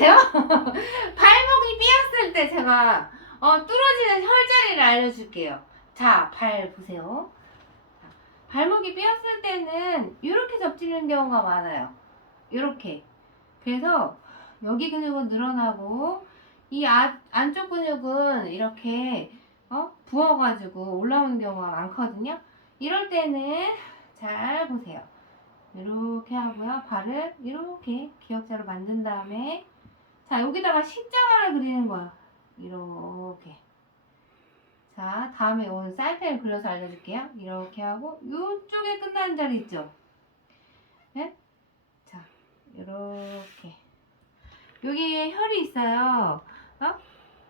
보세요. 발목이 삐었을 때 제가 어, 뚫어지는 혈자리를 알려줄게요. 자, 발 보세요. 자, 발목이 삐었을 때는 이렇게 접지는 경우가 많아요. 이렇게. 그래서 여기 근육은 늘어나고 이 아, 안쪽 근육은 이렇게 어? 부어가지고 올라오는 경우가 많거든요. 이럴 때는 잘 보세요. 이렇게 하고요. 발을 이렇게 기역자로 만든 다음에 자 여기다가 십자가를 그리는 거야. 이렇게. 자 다음에 오늘 사이펜을 그려서 알려줄게요. 이렇게 하고 이쪽에 끝나는 자리 있죠. 네? 자 이렇게. 여기에 혈이 있어요. 어?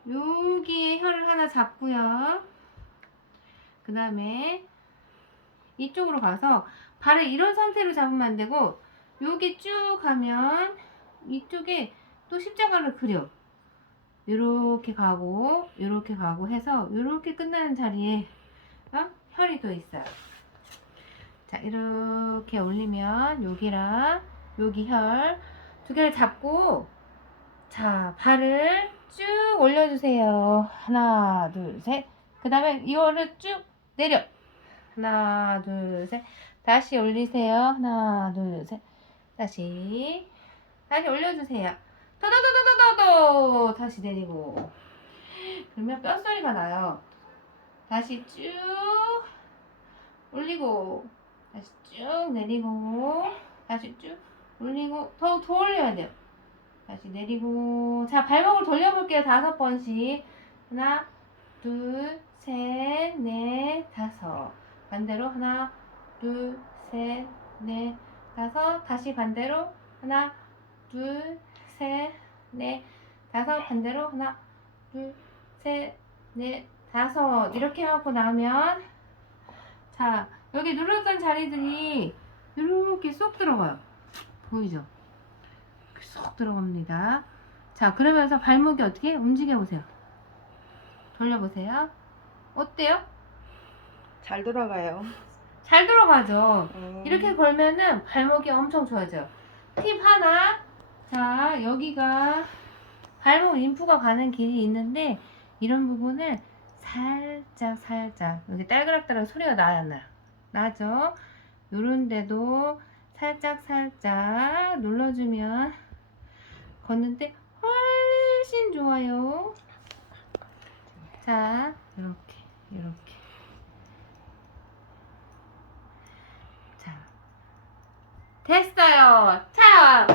여기에 혈을 하나 잡고요. 그 다음에 이쪽으로 가서 발을 이런 상태로 잡으면 안 되고 여기 쭉 가면 이쪽에 또 십자가를 그려. 이렇게 가고 이렇게 가고 해서 이렇게 끝나는 자리에 어? 혈이 또 있어요. 자 이렇게 올리면 여기랑 여기 혈 두 개를 잡고 자 발을 쭉 올려주세요. 하나 둘 셋. 그 다음에 이거를 쭉 내려. 하나 둘 셋. 다시 올리세요. 하나, 둘, 셋. 다시. 다시 올려주세요. 더더더더더더 다시 내리고. 그러면 뼛소리가 나요. 다시 쭉 올리고. 다시 쭉 내리고. 다시 쭉 올리고. 더, 더 올려야 돼요. 다시 내리고. 자, 발목을 돌려볼게요. 다섯 번씩. 하나, 둘, 셋, 넷, 다섯. 반대로 하나, 둘, 셋, 넷, 다섯. 다시 반대로 하나, 둘, 셋, 넷, 다섯. 반대로 하나, 둘, 셋, 넷, 다섯. 이렇게 하고 나면 자 여기 눌렀던 자리들이 이렇게 쏙 들어가요. 보이죠? 이렇게 쏙 들어갑니다. 자 그러면서 발목이 어떻게 움직여 보세요. 돌려보세요. 어때요? 잘 돌아가요. 잘 들어가죠. 음. 이렇게 걸면은 발목이 엄청 좋아져요. 팁 하나. 자, 여기가 발목 림프가 가는 길이 있는데 이런 부분을 살짝 살짝 여기 딸그락딸그락 소리가 나요, 안 나요? 나죠? 요런 데도 살짝 살짝 눌러주면 걷는데 훨씬 좋아요. 자, 이렇게 이렇게 자, 됐어요. 자,